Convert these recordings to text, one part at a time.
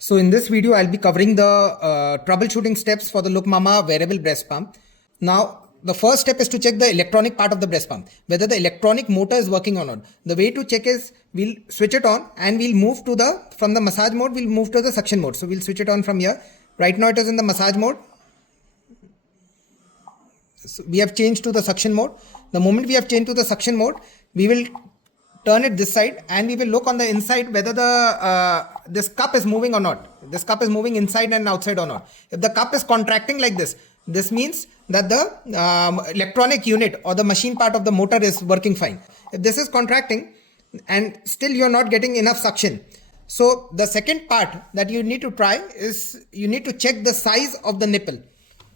So in this video, I'll be covering the troubleshooting steps for the Look Mama wearable breast pump. Now, the first step is to check the electronic part of the breast pump, whether the electronic motor is working or not. The way to check is we'll switch it on and we'll move to from the massage mode, we'll move to the suction mode. So we'll switch it on from here. Right now it is in the massage mode. So we have changed to the suction mode. The moment we have changed to the suction mode, we will turn it this side and we will look on the inside whether this cup is moving or not. This cup is moving inside and outside or not. If the cup is contracting like this means that the electronic unit or the machine part of the motor is working fine. If this is contracting and still you're not getting enough suction, so the second part that you need to try is you need to check the size of the nipple.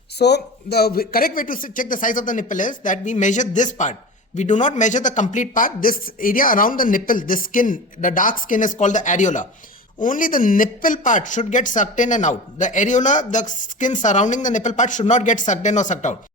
So the correct way to check the size of the nipple is that we measure this part. We do not measure the complete part. This area around the nipple, this skin, the dark skin is called the areola. Only the nipple part should get sucked in and out. The areola, the skin surrounding the nipple part should not get sucked in or sucked out.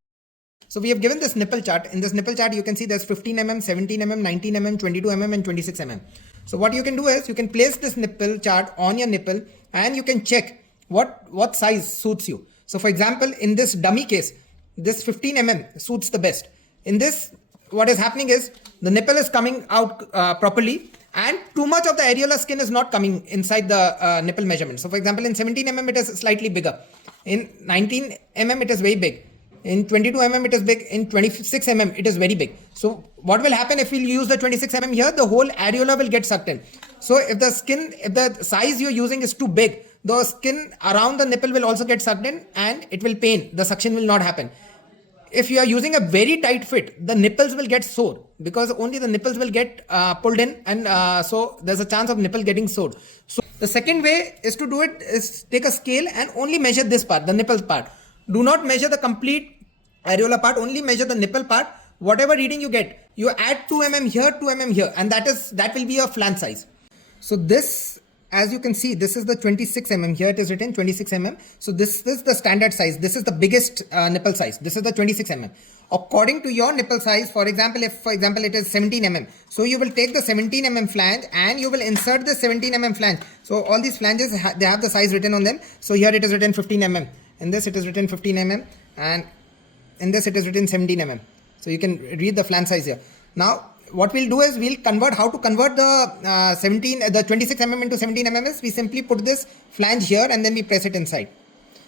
So we have given this nipple chart. In this nipple chart, you can see there's 15 mm, 17 mm, 19 mm, 22 mm and 26 mm. So what you can do is you can place this nipple chart on your nipple and you can check what size suits you. So for example, in this dummy case, this 15 mm suits the best. In this, what is happening is the nipple is coming out properly and too much of the areola skin is not coming inside the nipple measurement. So for example, in 17 mm it is slightly bigger. In 19 mm it is very big. In 22 mm it is big. In 26 mm it is very big. So what will happen if we use the 26 mm here? The whole areola will get sucked in. So if the size you're using is too big, the skin around the nipple will also get sucked in and it will pain. The suction will not happen. If you are using a very tight fit, the nipples will get sore because only the nipples will get pulled in and so there's a chance of nipple getting sore. So the second way is to do it is take a scale and only measure this part, the nipple part. Do not measure the complete areola part, only measure the nipple part. Whatever reading you get, you add 2 mm here, 2 mm here, and that will be your flange size. So this, as you can see, this is the 26 mm. Here it is written 26 mm. So this is the standard size. This is the biggest nipple size. This is the 26 mm. According to your nipple size, for example, if for example it is 17 mm. So you will take the 17 mm flange and you will insert the 17 mm flange. So all these flanges, they have the size written on them. So here it is written 15 mm. In this it is written 15 mm. And in this it is written 17 mm. So you can read the flange size here. Now, what we'll do is we'll convert the 26 mm into 17 mm is we simply put this flange here and then we press it inside.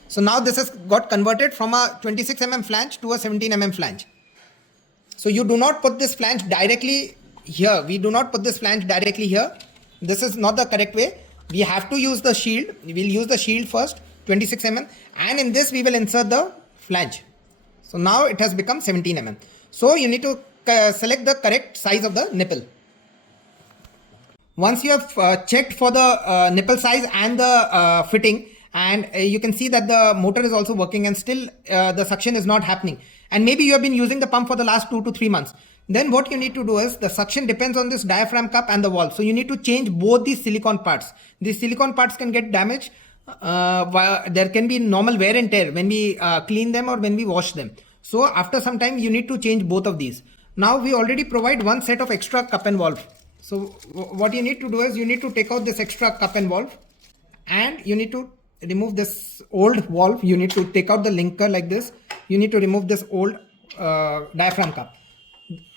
So now this has got converted from a 26 mm flange to a 17 mm flange. So you do not put this flange directly here. We do not put this flange directly here. This is not the correct way. We have to use the shield. We'll use the shield first, 26 mm, and in this we will insert the flange. So now it has become 17 mm. So you need to select the correct size of the nipple. Once you have checked for the nipple size and the fitting, and you can see that the motor is also working and still the suction is not happening, and maybe you have been using the pump for the last 2 to 3 months, then what you need to do is the suction depends on this diaphragm cup and the valve. So you need to change both these silicone parts. These silicone parts can get damaged. There can be normal wear and tear when we clean them or when we wash them. So after some time you need to change both of these. Now we already provide one set of extra cup and valve. So what you need to do is you need to take out this extra cup and valve and you need to remove this old valve. You need to take out the linker like this. You need to remove this old diaphragm cup.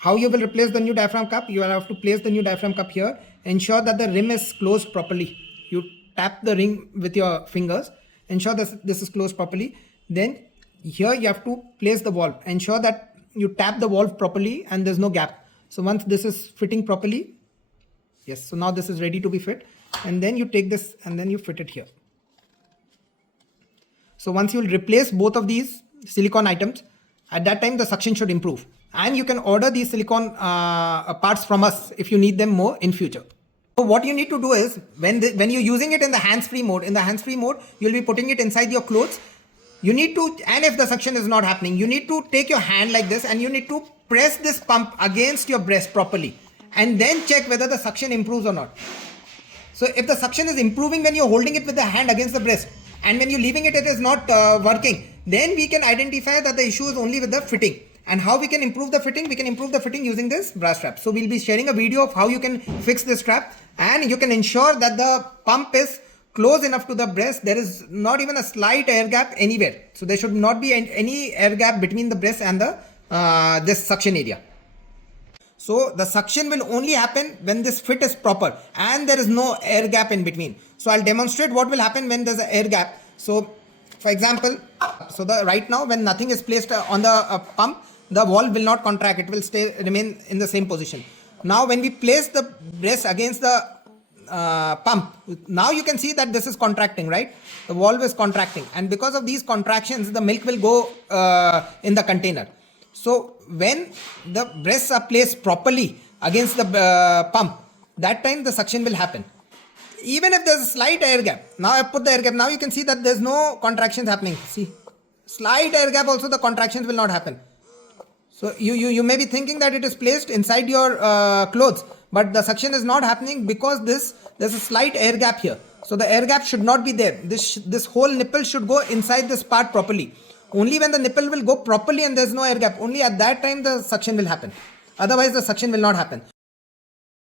How you will replace the new diaphragm cup? You will have to place the new diaphragm cup here. Ensure that the rim is closed properly. You tap the ring with your fingers. Ensure that this is closed properly. Then here you have to place the valve. Ensure that you tap the valve properly and there's no gap. So once this is fitting properly, yes, so now this is ready to be fit, and then you take this and then you fit it here. So once you will replace both of these silicone items, at that time the suction should improve, and you can order these silicone parts from us if you need them more in future. So what you need to do is when you're using it in the hands-free mode, you'll be putting it inside your clothes. You need to, and if the suction is not happening, you need to take your hand like this and you need to press this pump against your breast properly and then check whether the suction improves or not. So if the suction is improving when you're holding it with the hand against the breast and when you're leaving it, it is not working, then we can identify that the issue is only with the fitting. And how we can improve the fitting? We can improve the fitting using this brass strap. So we'll be sharing a video of how you can fix this strap and you can ensure that the pump is close enough to the breast, there is not even a slight air gap anywhere. So there should not be any air gap between the breast and the this suction area. So the suction will only happen when this fit is proper and there is no air gap in between. So I'll demonstrate what will happen when there's an air gap. So for example, so the right now when nothing is placed on the pump, the valve will not contract. It will remain in the same position. Now when we place the breast against the pump, now you can see that this is contracting, right? The valve is contracting, and because of these contractions, the milk will go in the container. So when the breasts are placed properly against the pump, that time the suction will happen. Even if there's a slight air gap, now I put the air gap, now you can see that there's no contractions happening. See, slight air gap also, the contractions will not happen. So you may be thinking that it is placed inside your clothes, but the suction is not happening because there's a slight air gap here. So the air gap should not be there. This whole nipple should go inside this part properly. Only when the nipple will go properly and there's no air gap, only at that time the suction will happen. Otherwise the suction will not happen.